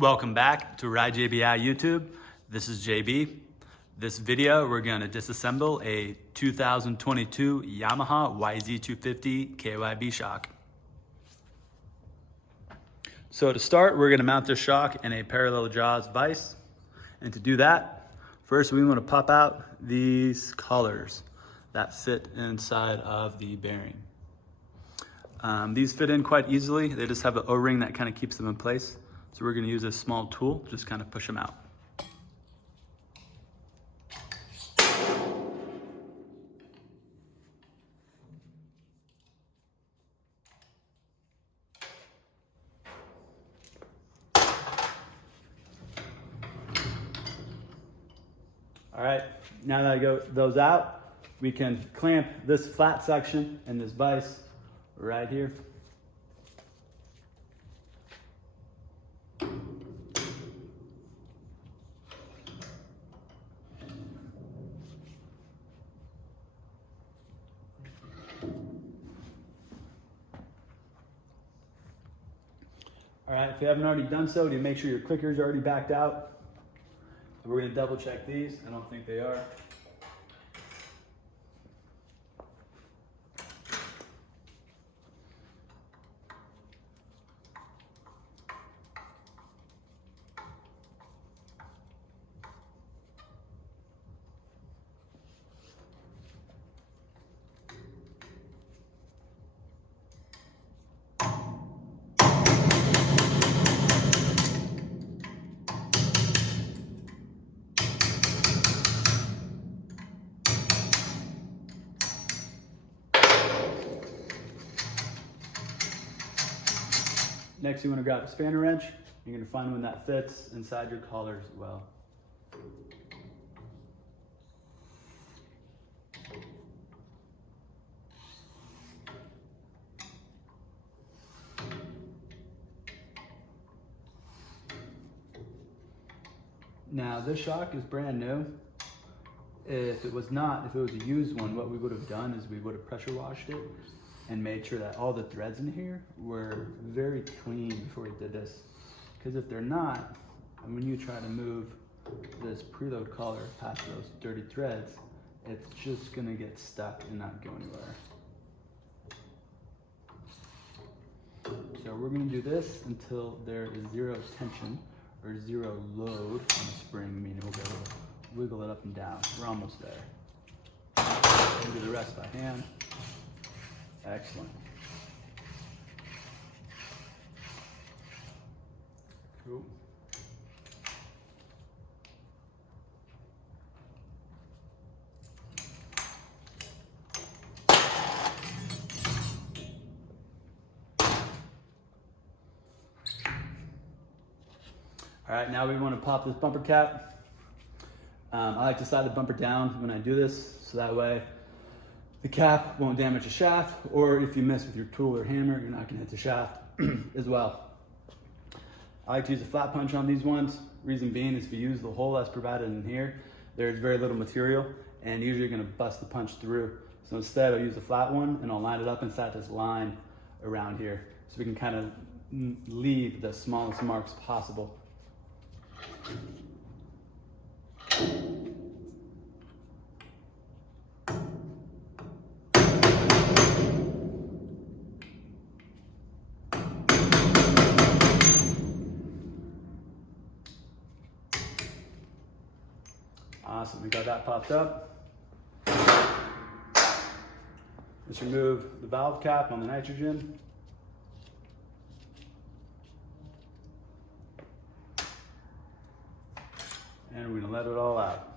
Welcome back to Ride JBI YouTube. This is JB. This video, we're gonna disassemble a 2022 Yamaha YZ250 KYB shock. So to start, we're gonna mount this shock in a parallel jaws vise. And to do that, first we wanna pop out these collars that sit inside of the bearing. These fit in quite easily. They just have an O-ring that kind of keeps them in place. So we're gonna use a small tool, just kind of push them out. All right, now that I got those out, we can clamp this flat section and this vise right here. All right, if you haven't already done so, do you make sure your clickers are already backed out? We're gonna double check these. I don't think they are. Next, you want to grab a spanner wrench. You're going to find one that fits inside your collars as well. Now, this shock is brand new. If it was not, if it was a used one, what we would have done is we would have pressure washed it and made sure that all the threads in here were very clean before we did this. Because if they're not, and when you try to move this preload collar past those dirty threads, it's just gonna get stuck and not go anywhere. So we're gonna do this until there is zero tension or zero load on the spring, meaning we'll be able to wiggle it up and down. We're almost there. We'll do the rest by hand. Excellent. Cool. All right, now we want to pop this bumper cap. I like to slide the bumper down when I do this, so that way the cap won't damage the shaft, or if you miss with your tool or hammer, you're not gonna hit the shaft as well. I like to use a flat punch on these ones. Reason being is if you use the hole that's provided in here, there's very little material and usually you're gonna bust the punch through. So instead I'll use a flat one and I'll line it up inside this line around here so we can kind of leave the smallest marks possible. Awesome, we got that popped up. Let's remove the valve cap on the nitrogen. And we're gonna let it all out.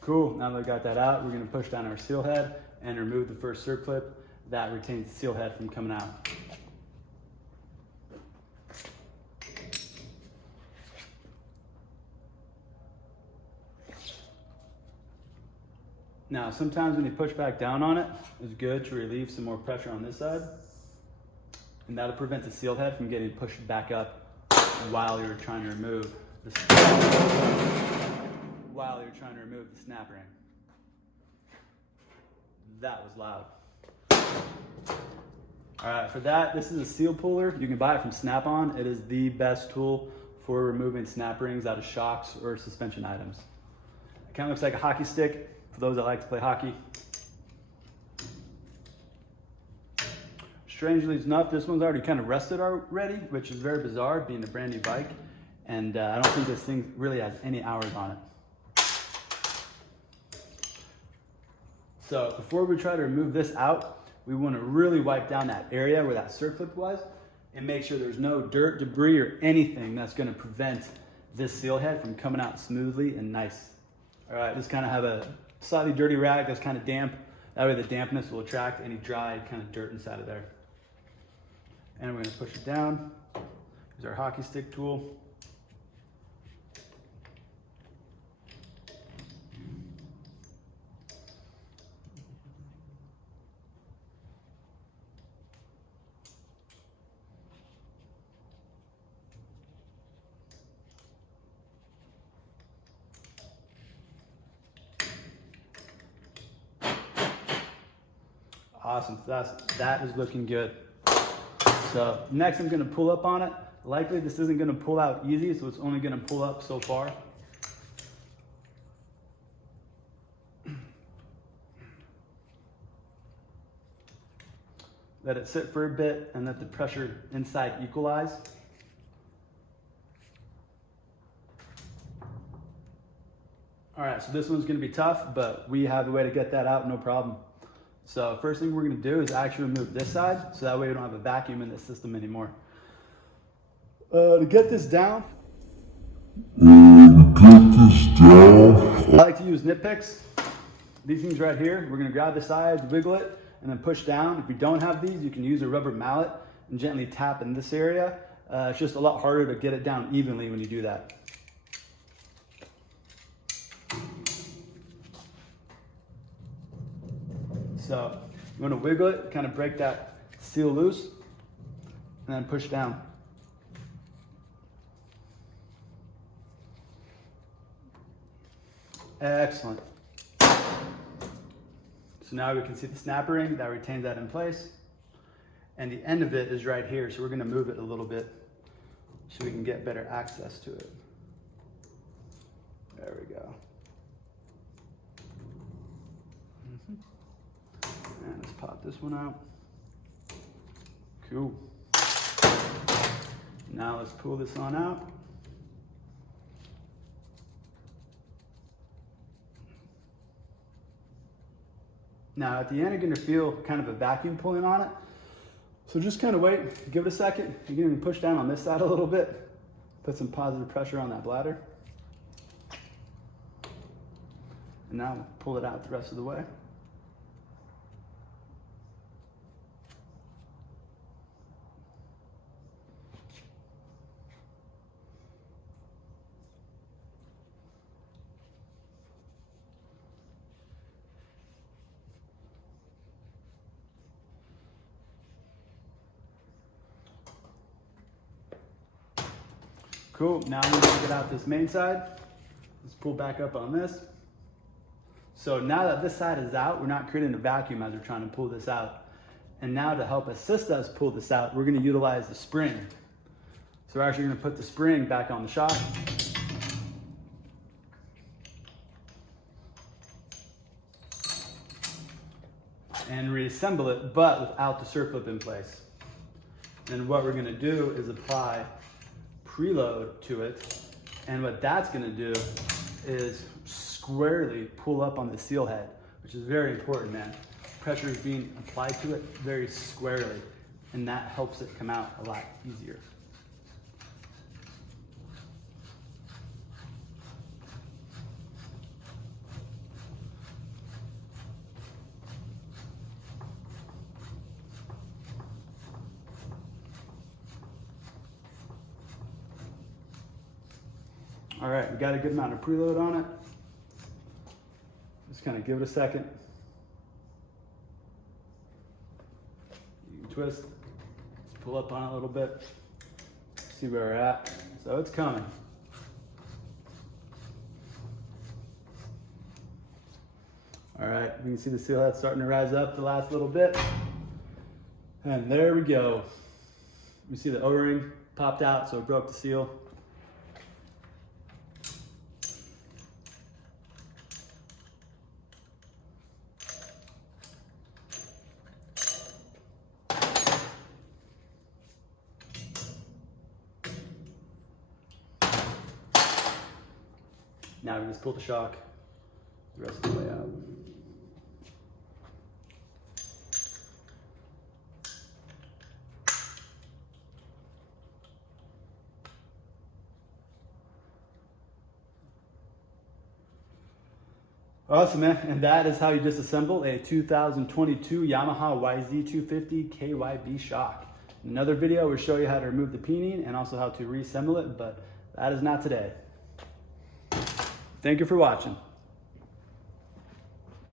Cool, now that we got that out, we're gonna push down our seal head and remove the first circlip that retains the seal head from coming out. Now, sometimes when you push back down on it, it's good to relieve some more pressure on this side. And that'll prevent the seal head from getting pushed back up while you're trying to remove the snap ring. That was loud. All right, for that, this is a seal puller. You can buy it from Snap-on. It is the best tool for removing snap rings out of shocks or suspension items. It kind of looks like a hockey stick for those that like to play hockey. Strangely enough, this one's already kind of rusted already, which is very bizarre being a brand new bike. And I don't think this thing really has any hours on it. So before we try to remove this out, we want to really wipe down that area where that circlip was and make sure there's no dirt, debris, or anything that's going to prevent this seal head from coming out smoothly and nice. All right, just kind of have a slightly dirty rag that's kind of damp. That way the dampness will attract any dry kind of dirt inside of there. And we're going to push it down. Here's our hockey stick tool. Awesome, that is looking good. So next I'm gonna pull up on it. Likely this isn't gonna pull out easy, so it's only gonna pull up so far. Let it sit for a bit and let the pressure inside equalize. All right, so this one's gonna be tough, but we have a way to get that out, no problem. So first thing we're gonna do is actually remove this side, so that way we don't have a vacuum in the system anymore. To get this down, I like to use nip picks. These things right here, we're gonna grab the sides, wiggle it, and then push down. If you don't have these, you can use a rubber mallet and gently tap in this area. It's just a lot harder to get it down evenly when you do that. So you want to wiggle it, kind of break that seal loose, and then push down. Excellent. So now we can see the snap ring that retains that in place. And the end of it is right here, so we're going to move it a little bit so we can get better access to it. There we go. And let's pop this one out. Cool. Now let's pull this on out. Now at the end, you're gonna feel kind of a vacuum pulling on it. So just kind of wait, give it a second. You're gonna push down on this side a little bit. Put some positive pressure on that bladder. And now pull it out the rest of the way. Cool, now we're gonna get out this main side. Let's pull back up on this. So now that this side is out, we're not creating a vacuum as we're trying to pull this out. And now to help assist us pull this out, we're gonna utilize the spring. So we're actually gonna put the spring back on the shock. And reassemble it, but without the circlip in place. And what we're gonna do is apply preload to it, and what that's going to do is squarely pull up on the seal head, which is very important, man. Pressure is being applied to it very squarely, and that helps it come out a lot easier. All right, we got a good amount of preload on it. Just kind of give it a second. You can twist, pull up on it a little bit, see where we're at. So it's coming. All right, you can see the seal head starting to rise up the last little bit. And there we go. You see the O-ring popped out, so it broke the seal. Now we just pull the shock the rest of the way out. Awesome, man. And that is how you disassemble a 2022 Yamaha YZ250 KYB shock. In another video, we'll show you how to remove the peening and also how to reassemble it, but that is not today. Thank you for watching.